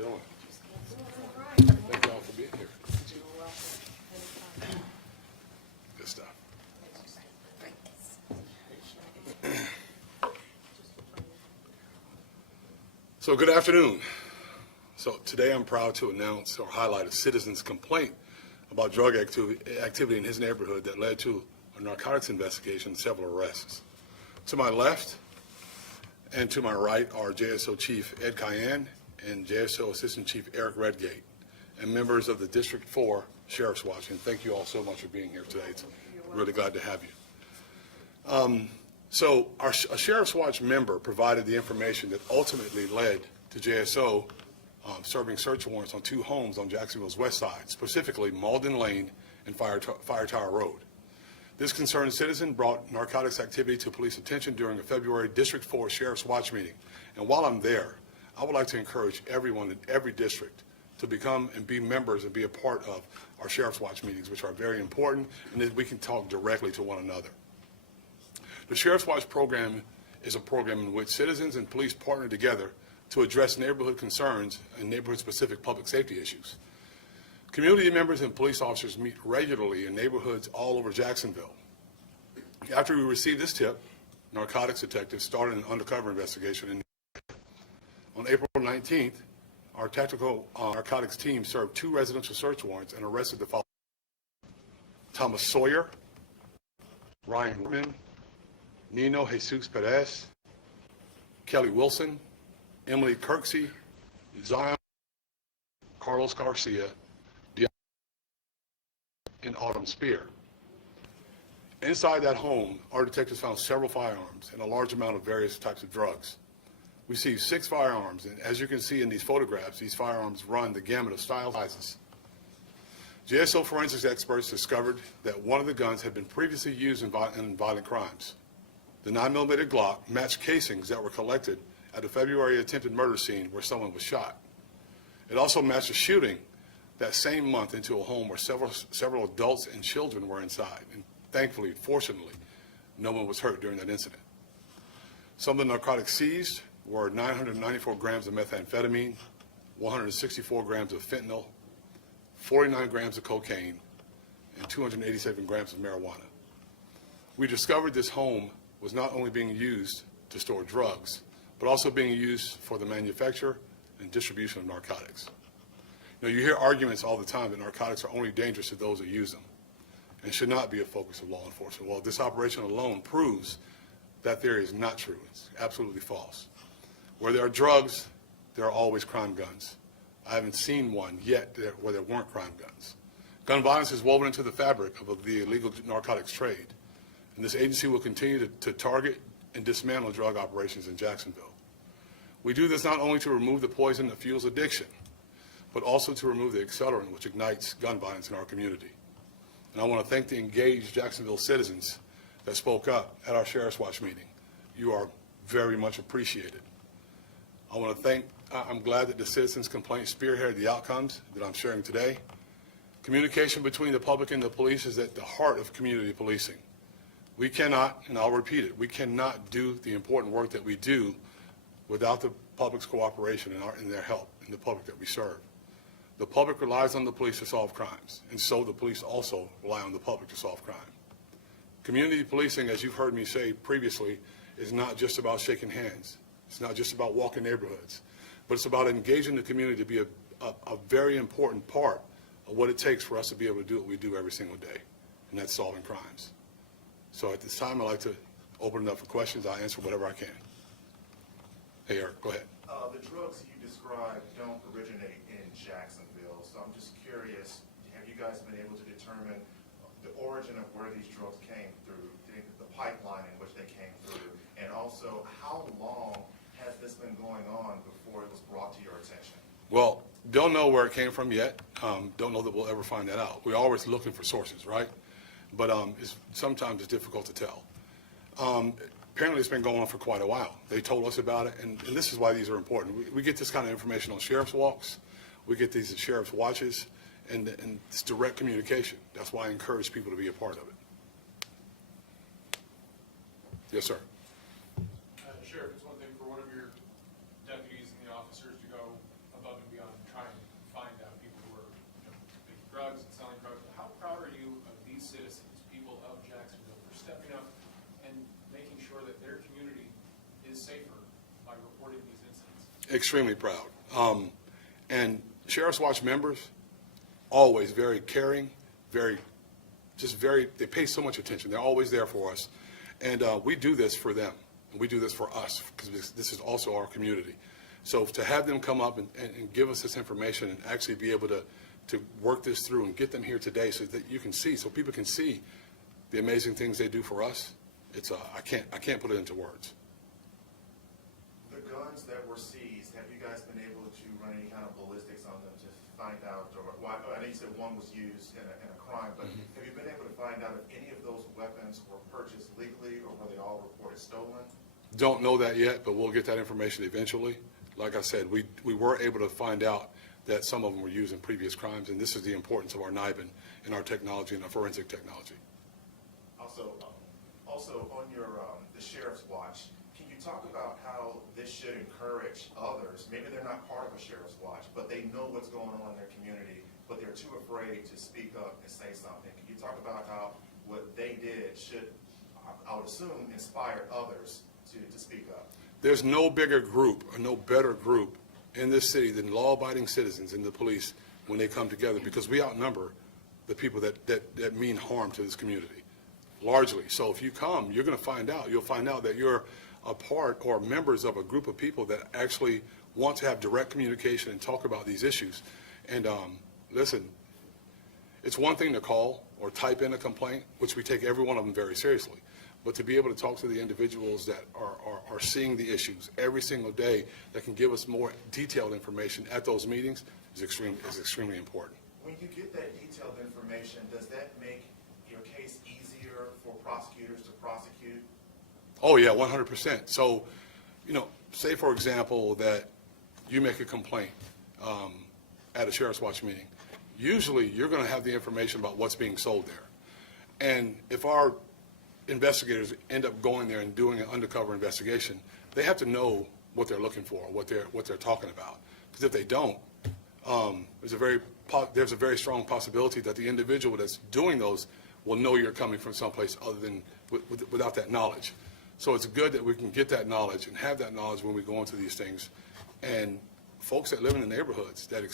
doing? Thank you all for being here. Good stuff. So good afternoon. So today I'm proud to announce or highlight a citizen's complaint about drug activity in his neighborhood that led to a narcotics investigation and several arrests. To my left and to my right are JSO Chief Ed Cayenne and JSO Assistant Chief Eric Redgate and members of the District 4 Sheriff's Watch. And thank you all so much for being here today. It's really glad to have you. So a Sheriff's Watch member provided the information that ultimately led to JSO serving search warrants on 2 homes on Jacksonville's west side, specifically Malden Lane and Fire Tower Road. This concerned citizen brought narcotics activity to police attention during a February District 4 Sheriff's Watch meeting. And while I'm there, I would like to encourage everyone in every district to become and be members and be a part of our Sheriff's Watch meetings, which are very important, and that we can talk directly to one another. The Sheriff's Watch program is a program in which citizens and police partner together to address neighborhood concerns and neighborhood-specific public safety issues. Community members and police officers meet regularly in neighborhoods all over Jacksonville. After we received this tip, narcotics detectives started an undercover investigation. On April 19th, our tactical narcotics team served 2 residential search warrants and arrested the following: Thomas Sawyer, Ryan Whitman, Nino Jesus Perez, Kelly Wilson, Emily Kirksey, Zion, Carlos Garcia, and Autumn Spear. Inside that home, our detectives found several firearms and a large amount of various types of drugs. We received 6 firearms, and as you can see in these photographs, these firearms run the gamut of style sizes. JSO forensics experts discovered that one of the guns had been previously used in violent crimes. The 9mm Glock matched casings that were collected at a February attempted murder scene where someone was shot. It also matched a shooting that same month into a home where several adults and children were inside. And thankfully, fortunately, no one was hurt during that incident. Some of the narcotics seized were 994 grams of methamphetamine, 164 grams of fentanyl, 49 grams of cocaine, and 287 grams of marijuana. We discovered this home was not only being used to store drugs, but also being used for the manufacture and distribution of narcotics. You know, you hear arguments all the time that narcotics are only dangerous to those that use them and should not be a focus of law enforcement. Well, this operation alone proves that theory is not true. It's absolutely false. Where there are drugs, there are always crime guns. I haven't seen one yet where there weren't crime guns. Gun violence is woven into the fabric of the illegal narcotics trade, and this agency will continue to target and dismantle drug operations in Jacksonville. We do this not only to remove the poison that fuels addiction, but also to remove the accelerant which ignites gun violence in our community. And I want to thank the engaged Jacksonville citizens that spoke up at our Sheriff's Watch meeting. You are very much appreciated. I want to thank, I'm glad that the citizens' complaint spearheaded the outcomes that I'm sharing today. Communication between the public and the police is at the heart of community policing. We cannot, and I'll repeat it, we cannot do the important work that we do without the public's cooperation and their help, and the public that we serve. The public relies on the police to solve crimes, and so the police also rely on the public to solve crime. Community policing, as you've heard me say previously, is not just about shaking hands. It's not just about walking neighborhoods, but it's about engaging the community to be a very important part of what it takes for us to be able to do what we do every single day, and that's solving crimes. So at this time, I'd like to open it up for questions. I'll answer whatever I can. Hey, Eric, go ahead. The drugs you described don't originate in Jacksonville, so I'm just curious, have you guys been able to determine the origin of where these drugs came through, the pipeline in which they came through, and also how long has this been going on before it was brought to your attention? Well, Don't know where it came from yet. Don't know that we'll ever find that out. We're always looking for sources, right? But sometimes it's difficult to tell. Apparently it's been going on for quite a while. They told us about it, and this is why these are important. We get this kind of information on sheriff's walks. We get these at sheriff's watches, and it's direct communication. That's why I encourage people to be a part of it. Yes, sir. Sheriff, it's one thing for one of your deputies and the officers to go above and beyond stepping up and making sure that their community is safer by reporting these incidents. Extremely proud. And Sheriff's Watch members, always very caring, they pay so much attention. They're always there for us. And we do this for them. We do this for us because this is also our community. So to have them come up and give us this information and actually be able to work this through and get them here today so that you can see, so people can see the amazing things they do for us, it's I can't put it into words. The guns that were seized, have you guys been able to run any kind of ballistics on them to find out, or why, I know you said one was used in a crime, but have you been able to find out if any of those weapons were purchased legally or were they all reported stolen? Don't know that yet, but we'll get that information eventually. Like I said, we were able to find out that some of them were used in previous crimes, and this is the importance of our NIBIN and our technology and our forensic technology. Also on your the Sheriff's Watch, can you talk about how this should encourage others? Maybe they're not part of a Sheriff's Watch, but they know what's going on in their community, but they're too afraid to speak up and say something. Can you talk about how what they did should, I would assume, inspire others to speak up? There's no bigger group or no better group in this city than law-abiding citizens and the police when they come together, because we outnumber the people that mean harm to this community, largely. So if you come, you'll find out that you're a part or members of a group of people that actually want to have direct communication and talk about these issues. And listen, it's one thing to call or type in a complaint, which we take every one of them very seriously. But to be able to talk to the individuals that are seeing the issues every single day, that can give us more detailed information at those meetings, is extremely important. When you get that detailed information, does that make your case easier for prosecutors to prosecute? Oh yeah, 100%. So, say for example that you make a complaint at a Sheriff's Watch meeting. Usually you're going to have the information about what's being sold there. And if our investigators end up going there and doing an undercover investigation, they have to know what they're looking for, what they're talking about. Because if they don't, there's a very strong possibility that the individual that's doing those will know you're coming from someplace other than without that knowledge. So it's good that we can get that knowledge and have that knowledge when we go into these things. And folks that live in the neighborhoods that